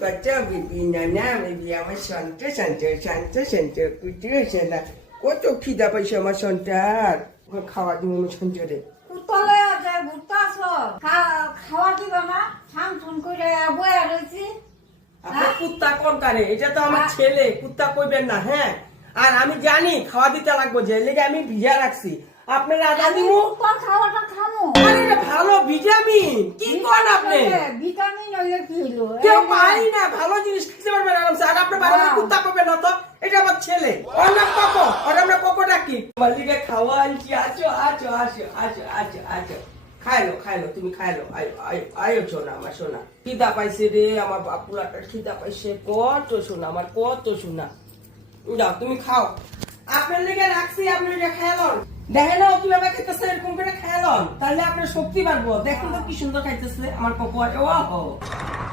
কচা baby নানা baby আমার সন্ট কুটি হয়েছে না কত খিদা পাইছে আমার সন্তান খাওয়া দিব আমার সন্তানে উতলে আছে ঘুরতাছ খাওয়া দিবা না ছান ছুন করে বয়া রয়েছি আপনার কুত্তা কোন কারে এটা তো আমার ছেলে কুত্তা কইবেন না হ্যাঁ আর আমি জানি খাওয়া দিতে লাগবো যে লেগে আমি ভিজা রাখছি আপনারা আদা দিমু কোন খাওয়াটা খামু আরে এটা ভালো ভিটামিন কি কোন আপনি ভিটামিন হইলে কি হলো কেউ পাই না ভালো জিনিস খেতে পারবেন আরামসে আর আপনি বারবার কুত্তা কইবেন না তো এটা আমার ছেলে ওর নাম কোকো আর আমরা কোকো ডাকি মালিকে খাওয়া আনছি আছো খাইলো তুমি খাইলো আয়ো সোনা আমার সোনা খিদা পাইছে রে আমার বাপুলাটা খিদা পাইছে কত সোনা আমার কত সোনা যাও তুমি খাও আপনার লেগে রাখছি আপনি এটা খেয়ালন দেখেন না কিভাবে খাইতেছে এরকম করে খেয়ালন তাহলে আপনার শক্তি বাড়বো দেখুন তো কি সুন্দর খাইতেছে আমার কোকো ও